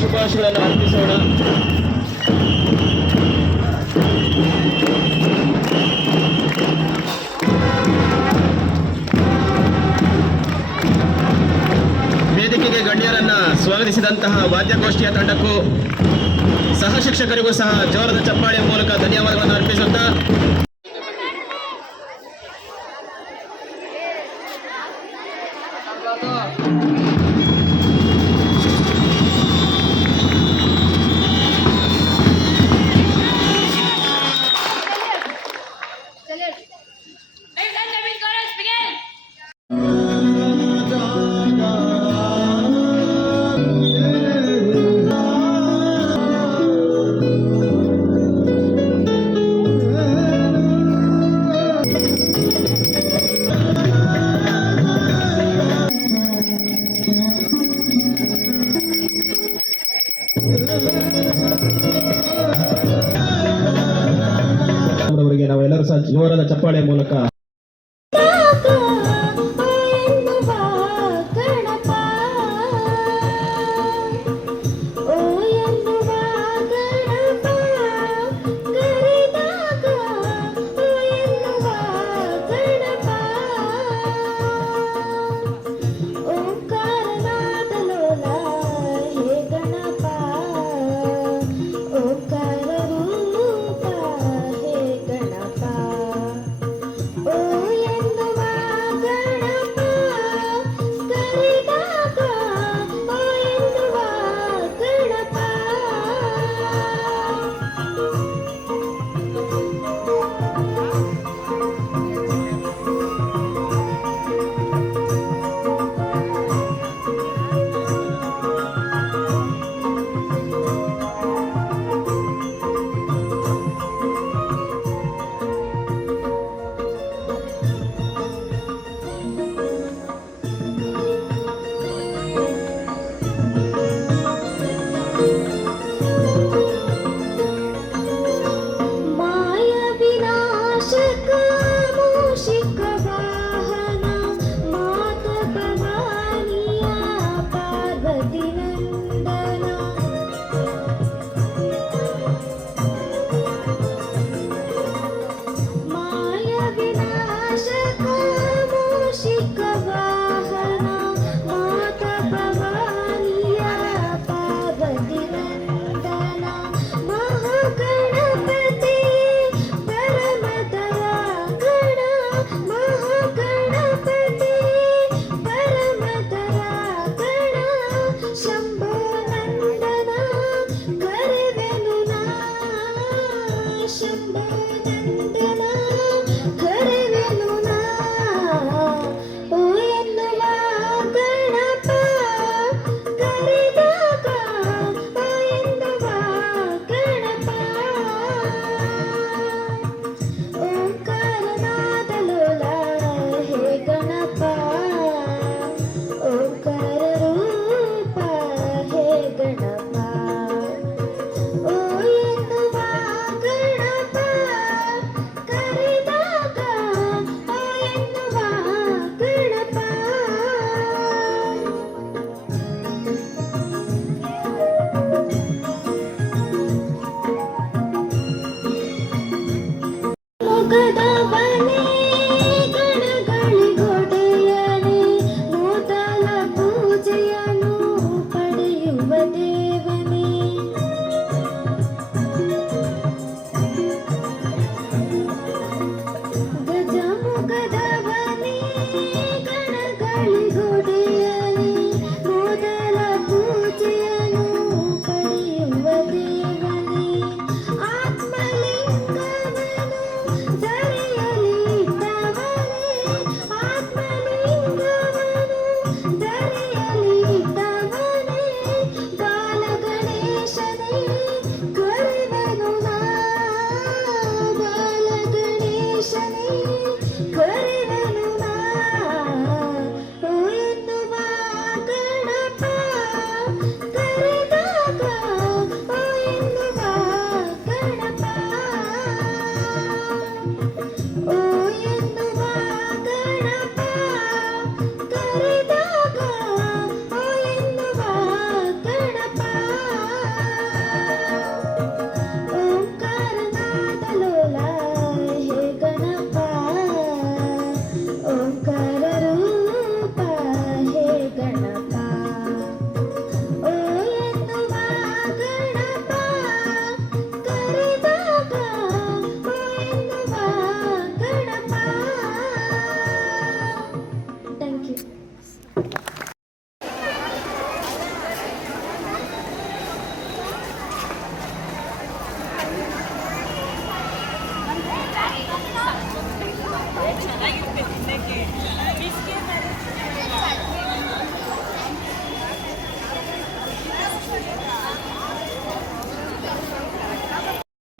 ಶುಭಾಶಯಗಳನ್ನು ಅರ್ಪಿಸೋಣ. ವೇದಿಕೆಗೆ ಗಣ್ಯರನ್ನ ಸ್ವಾಗತಿಸಿದಂತಹ ವಾದ್ಯಗೋಷ್ಠಿಯ ತಂಡಕ್ಕೂ ಸಹ ಶಿಕ್ಷಕರಿಗೂ ಸಹ ಜೋರದ ಚಪ್ಪಾಳೆಯ ಮೂಲಕ ಧನ್ಯವಾದಗಳನ್ನು ಅರ್ಪಿಸುತ್ತಾ ನಾವೆಲ್ಲರೂ ಸಹ ಜೋರಾದ ಚಪ್ಪಾಳೆ ಮೂಲಕ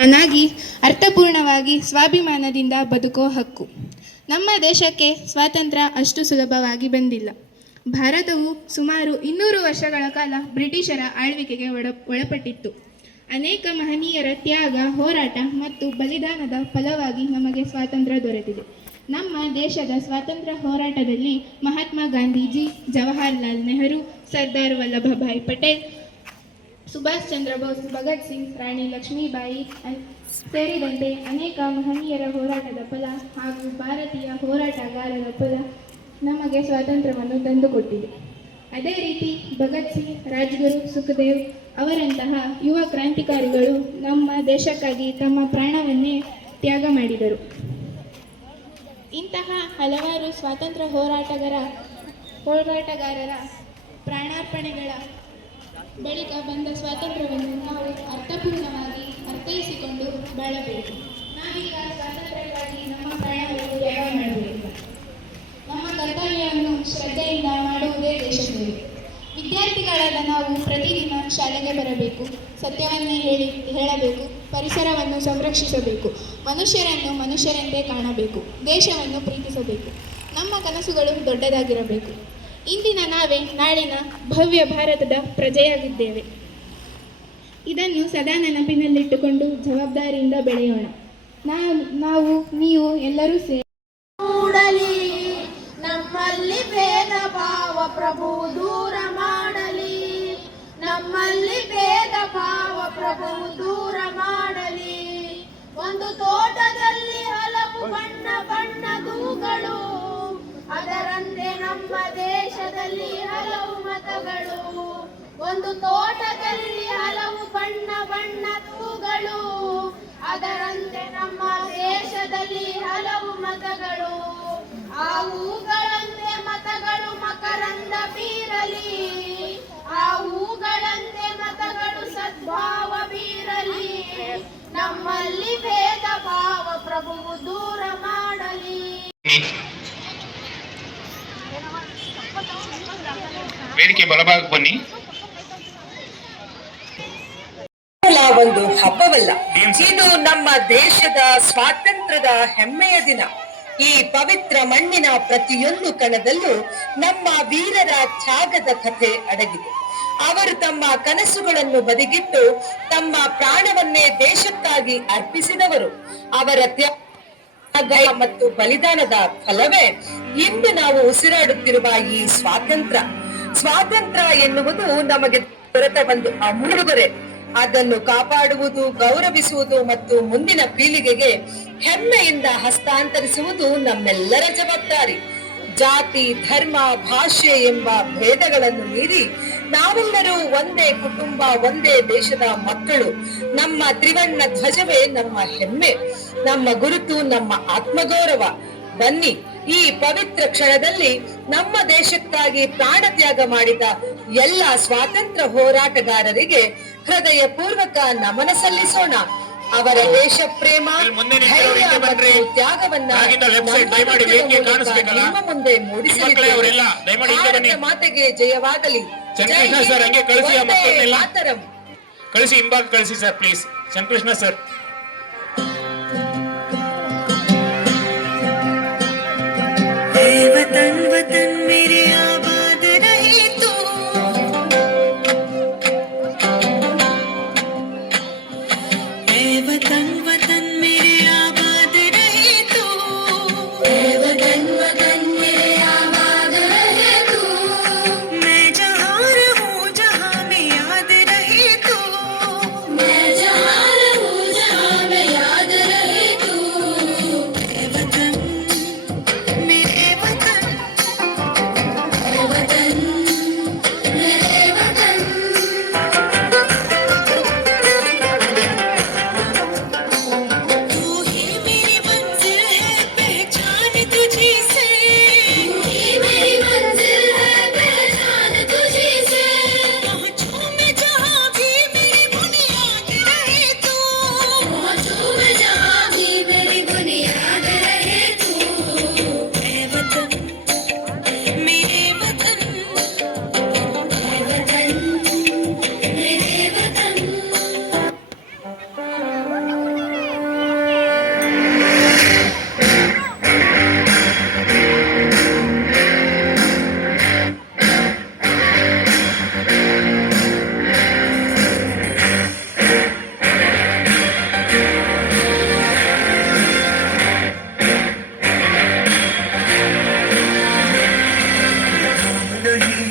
ಅನಾಗಿ ಅರ್ಥಪೂರ್ಣವಾಗಿ ಸ್ವಾಭಿಮಾನದಿಂದ ಬದುಕೋ ಹಕ್ಕು. ನಮ್ಮ ದೇಶಕ್ಕೆ ಸ್ವಾತಂತ್ರ್ಯ ಅಷ್ಟು ಸುಲಭವಾಗಿ ಬಂದಿಲ್ಲ. ಭಾರತವು ಸುಮಾರು 200 ವರ್ಷಗಳ ಕಾಲ ಬ್ರಿಟಿಷರ ಆಳ್ವಿಕೆಗೆ ಒಳಪಟ್ಟಿತ್ತು. ಅನೇಕ ಮಹನೀಯರ ತ್ಯಾಗ, ಹೋರಾಟ ಮತ್ತು ಬಲಿದಾನದ ಫಲವಾಗಿ ನಮಗೆ ಸ್ವಾತಂತ್ರ್ಯ ದೊರೆತಿದೆ. ನಮ್ಮ ದೇಶದ ಸ್ವಾತಂತ್ರ್ಯ ಹೋರಾಟದಲ್ಲಿ ಮಹಾತ್ಮ ಗಾಂಧೀಜಿ, ಜವಾಹರ್ಲಾಲ್ ನೆಹರು, ಸರ್ದಾರ್ ವಲ್ಲಭಭಾಯಿ ಪಟೇಲ್, ಸುಭಾಷ್ ಚಂದ್ರ ಬೋಸ್, ಭಗತ್ ಸಿಂಗ್, ರಾಣಿ ಲಕ್ಷ್ಮೀಬಾಯಿ ಸೇರಿದಂತೆ ಅನೇಕ ಮಹನೀಯರ ಹೋರಾಟದ ಫಲ ಹಾಗೂ ಭಾರತೀಯ ಹೋರಾಟಗಾರರ ಫಲ ನಮಗೆ ಸ್ವಾತಂತ್ರ್ಯವನ್ನು ತಂದುಕೊಟ್ಟಿದೆ. ಅದೇ ರೀತಿ ಭಗತ್ ಸಿಂಗ್, ರಾಜ್ಗುರು, ಸುಖದೇವ್ ಅವರಂತಹ ಯುವ ಕ್ರಾಂತಿಕಾರಿಗಳು ನಮ್ಮ ದೇಶಕ್ಕಾಗಿ ತಮ್ಮ ಪ್ರಾಣವನ್ನೇ ತ್ಯಾಗ ಮಾಡಿದರು. ಇಂತಹ ಹಲವಾರು ಸ್ವಾತಂತ್ರ್ಯ ಹೋರಾಟಗಾರರ ಪ್ರಾಣಾರ್ಪಣೆಗಳ ಬಳಿಕ ಬಂದ ಸ್ವಾತಂತ್ರ್ಯವನ್ನು ನಾವು ಅರ್ಥಪೂರ್ಣವಾಗಿ ಅರ್ಥೈಸಿಕೊಂಡು ಬಾಳಬೇಕು. ನಾವೀಗ ಸ್ವಾತಂತ್ರ್ಯಕ್ಕಾಗಿ ನಮ್ಮ ಪ್ರಾಣವನ್ನು ತ್ಯಾಗ ಮಾಡಬೇಕು. ನಮ್ಮ ಕರ್ತವ್ಯವನ್ನು ಶ್ರದ್ಧೆಯಿಂದ ಮಾಡುವುದೇ ದೇಶದಲ್ಲಿ. ವಿದ್ಯಾರ್ಥಿಗಳಾದ ನಾವು ಪ್ರತಿದಿನ ಶಾಲೆಗೆ ಬರಬೇಕು, ಸತ್ಯವನ್ನೇ ಹೇಳಬೇಕು, ಪರಿಸರವನ್ನು ಸಂರಕ್ಷಿಸಬೇಕು, ಮನುಷ್ಯರನ್ನು ಮನುಷ್ಯರೆಂದೇ ಕಾಣಬೇಕು, ದೇಶವನ್ನು ಪ್ರೀತಿಸಬೇಕು. ನಮ್ಮ ಕನಸುಗಳು ದೊಡ್ಡದಾಗಿರಬೇಕು. ಇಂದಿನ ನಾವೇ ನಾಳಿನ ಭವ್ಯ ಭಾರತದ ಪ್ರಜೆಯಾಗಿದ್ದೇವೆ. ಇದನ್ನು ಸದಾ ನೆನಪಿನಲ್ಲಿಟ್ಟುಕೊಂಡು ಜವಾಬ್ದಾರಿಯಿಂದ ಬೆಳೆಯೋಣ. ನೀವು ಎಲ್ಲರೂ ನಮ್ಮಲ್ಲಿ ಭೇದ ಭಾವ ಪ್ರಭು ದೂರ ಮಾಡಲಿ. ನಮ್ಮಲ್ಲಿ ಭೇದ ಭಾವ ಪ್ರಭು ದೂರ ಮಾಡಲಿ. ಒಂದು ತೋಟದಲ್ಲಿ ಹಲವು ಬಣ್ಣ ಬಣ್ಣದೂಗಳು, ಅದರಂತೆ ನಮ್ಮ ದೇಶದಲ್ಲಿ ಹಲವು ಮತಗಳು. ಒಂದು ತೋಟದಲ್ಲಿ ಹಲವು ಬಣ್ಣ ಬಣ್ಣದೂಗಳು, ಅದರಂತೆ ನಮ್ಮ ದೇಶದಲ್ಲಿ ಹಲವು ಮತಗಳು. ಆ ಹೂಗಳಂತೆ ಮತಗಳು ಮಕರಂದ ಬೀರಲಿ. ಆ ಹೂಗಳಂತೆ ಮತಗಳು ಸದ್ಭಾವ ಬೀರಲಿ. ನಮ್ಮಲ್ಲಿ ಭೇದ ಭಾವ ಪ್ರಭುವು ದೂರ ಮಾಡಲಿ. ವೇದಿಕೆ ಬಲಭಾಗಕ್ಕೆ ಬನ್ನಿ. ಒಂದು ಹಬ್ಬವಲ್ಲ, ಇದು ನಮ್ಮ ದೇಶದ ಸ್ವಾತಂತ್ರ್ಯದ ಹೆಮ್ಮೆಯ ದಿನ. ಈ ಪವಿತ್ರ ಮಣ್ಣಿನ ಪ್ರತಿಯೊಂದು ಕಣದಲ್ಲೂ ನಮ್ಮ ವೀರರ ತ್ಯಾಗದ ಕಥೆ ಅಡಗಿದೆ. ಅವರು ತಮ್ಮ ಕನಸುಗಳನ್ನು ಬದಿಗಿಟ್ಟು ತಮ್ಮ ಪ್ರಾಣವನ್ನೇ ದೇಶಕ್ಕಾಗಿ ಅರ್ಪಿಸಿದವರು. ಅವರ ತ್ಯಾಗ ಮತ್ತು ಬಲಿದಾನದ ಫಲವೇ ಇಂದು ನಾವು ಉಸಿರಾಡುತ್ತಿರುವ ಈ ಸ್ವಾತಂತ್ರ್ಯ ಎನ್ನುವುದು ನಮಗೆ ದೊರೆತ ಒಂದು ಅಮೂಲ್ಯ. ಅದನ್ನು ಕಾಪಾಡುವುದು, ಗೌರವಿಸುವುದು ಮತ್ತು ಮುಂದಿನ ಪೀಳಿಗೆಗೆ ಹೆಮ್ಮೆಯಿಂದ ಹಸ್ತಾಂತರಿಸುವುದು ನಮ್ಮೆಲ್ಲರ ಜವಾಬ್ದಾರಿ. ಜಾತಿ, ಧರ್ಮ, ಭಾಷೆ ಎಂಬ ಭೇದಗಳನ್ನು ಮೀರಿ ನಾವೆಲ್ಲರೂ ಒಂದೇ ಕುಟುಂಬ, ಒಂದೇ ದೇಶದ ಮಕ್ಕಳು. ನಮ್ಮ ತ್ರಿವರ್ಣ ಧ್ವಜವೇ ನಮ್ಮ ಹೆಮ್ಮೆ, ನಮ್ಮ ಗುರುತು, ನಮ್ಮ ಆತ್ಮಗೌರವ. ಬನ್ನಿ, ಈ ಪವಿತ್ರ ಕ್ಷಣದಲ್ಲಿ ನಮ್ಮ ದೇಶಕ್ಕಾಗಿ ಪ್ರಾಣ ತ್ಯಾಗ ಮಾಡಿದ ಎಲ್ಲ ಸ್ವಾತಂತ್ರ್ಯ ಹೋರಾಟಗಾರರಿಗೆ ಹೃದಯ ಪೂರ್ವಕ ನಮನ ಸಲ್ಲಿಸೋಣ. ಅವರ ದೇಶ ಪ್ರೇಮ, ತ್ಯಾಗವನ್ನ ನಿಮ್ಮ ಮುಂದೆ ಮೂಡಿಸಲಿದ್ದೇವೆ. ಮಾತೆಗೆ ಜಯವಾಗಲಿ. ಮಾತರಂ. ಕಳಿಸಿ, ಹಿಂಭಾಗ ಕಳಿಸಿ ಸರ್ ಪ್ಲೀಸ್. ಶಂಕೃಷ್ಣ ಸರ್. वतन वतन मेरे आबाद रहे तू, ऐ वतन वतन मेरे आबाद रहे तू, ऐ वतन वतन मेरे आबाद रहे तू। मैं जहाँ रहूँ जहाँ में याद रहे तू, मैं जहाँ रहूँ जहाँ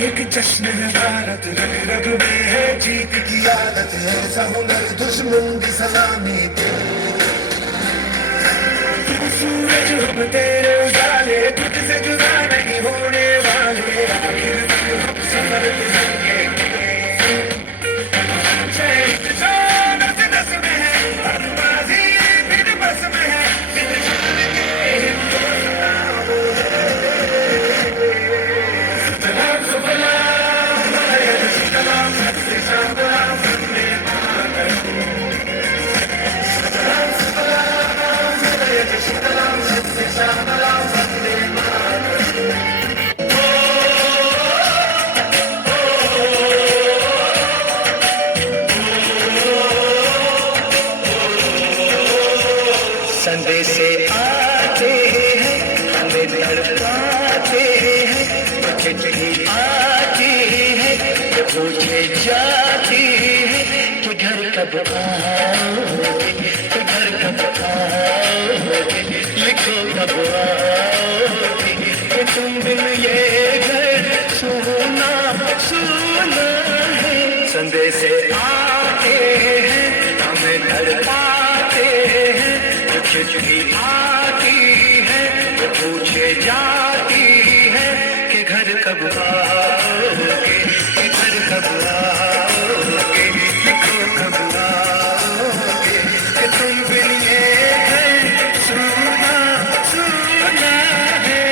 एक जश्न है भारत, रग रग में है जीत की आदत है, हुनर दुश्मन की सलामी दे। सूरज हम तेरे उजाले, तुझसे जुदा नहीं होने वाले, आखिर तक हम सफर गुजरेंगे। शहीद जो नस नस में है, हर बाजी फिर बस में है, फिर शान के हिंदुस्तान वो है। सलाम सलाम सलाम सत्य सलाम वंदे मातरम। सलाम सलाम सत्य सलाम वंदे मातरम। संदेश आते हैं, हमें तड़पाते हैं, चिट्ठी आती है, पूछे जाती है कि घर कब आओगे, कि घर कब आओगे, लिखो कब आओगे, कि तुम बिन ये घर सुना सुना है। संदेश आते हैं, हमें तड़पाते हैं, चिट्ठी आती है, पूछे जाती है कि घर कब आओगे, कि घर कब आओगे, लिखो कब आओगे, कि तुम बिन ये घर सुना सुना है।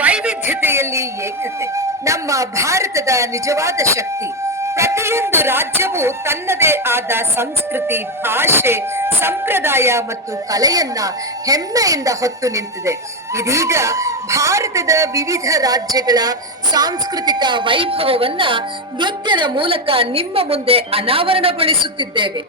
ವೈವಿಧ್ಯತೆಯಲ್ಲಿ ಏಕತೆ ನಮ್ಮ ಭಾರತದ ನಿಜವಾದ ಶಕ್ತಿ. ಪ್ರತಿಯೊಂದು ರಾಜ್ಯವು ತನ್ನದೇ ಆದ ಸಂಸ್ಕೃತಿ, ಭಾಷೆ, ಸಂಪ್ರದಾಯ ಮತ್ತು ಕಲೆಯನ್ನ ಹೆಮ್ಮೆಯಿಂದ ಹೊತ್ತು ನಿಂತಿದೆ. ಇದೀಗ ಭಾರತದ ವಿವಿಧ ರಾಜ್ಯಗಳ ಸಾಂಸ್ಕೃತಿಕ ವೈಭವವನ್ನ ನೃತ್ಯದ ಮೂಲಕ ನಿಮ್ಮ ಮುಂದೆ ಅನಾವರಣಗೊಳಿಸುತ್ತಿದ್ದೇವೆ.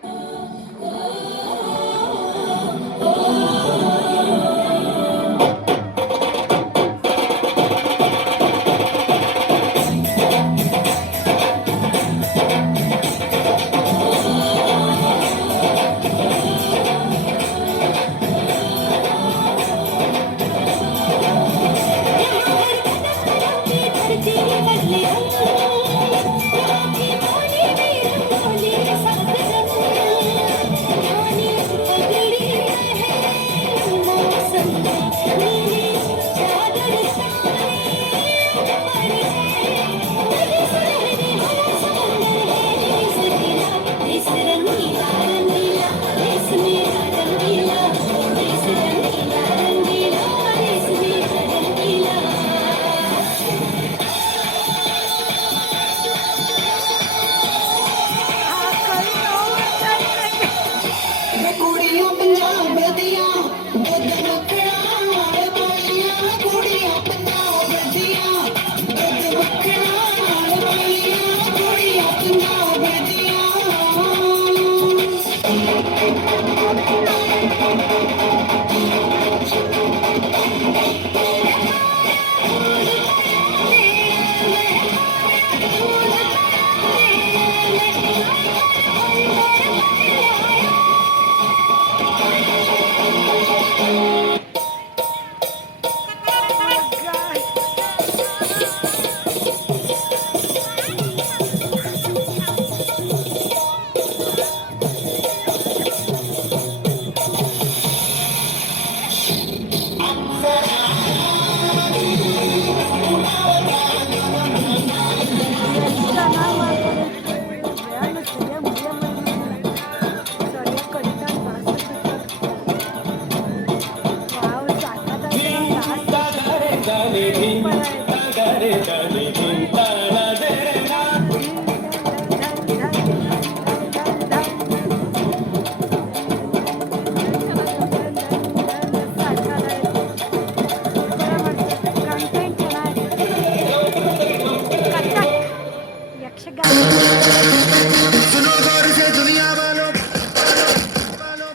सुनो गौर से दुनिया वालों,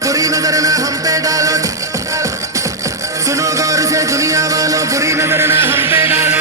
बुरी नजर ना हम पे डालो। सुनो गौर से दुनिया वालों, बुरी नजर ना हम पे डालो।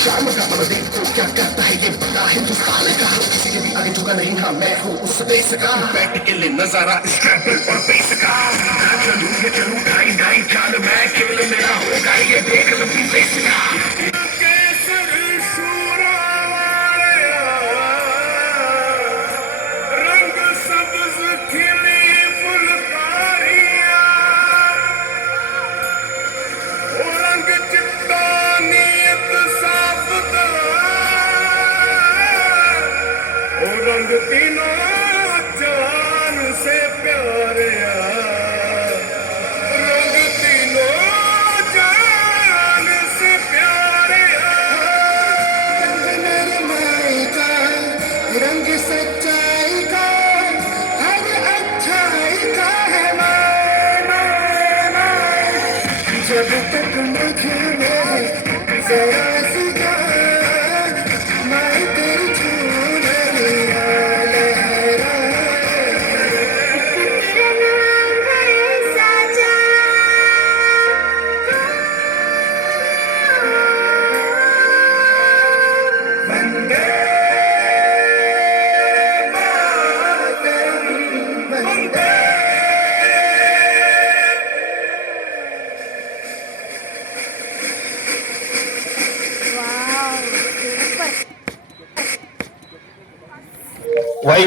शाम का अब देखो क्या करता है ये बड़ा हिंदुस्तान का, किसी के भी आगे झुका नहीं, हाँ मैं हूँ उस देश का, बैठ के ले नजारा स्क्रैपर और बेस का, चलूं ये चलूं ढाई ढाई चाल मैं, केवल मेरा होगा ये देख लो देश का। केसर शूरा रंग सब्ज खिली फुलकारियां, ओ रंग चिट्टा नीयत साफ़, ओ रंग तीनों जान से प्यारे, रंग तीनों जान से प्यारे, रंग नरमाई का, रंग सच्चाई का, हर अच्छाई का है मैं, जब तक मुझे जरा सी जान मैं तेरी छूने लहरा, वंदे मातरम, वंदे। Why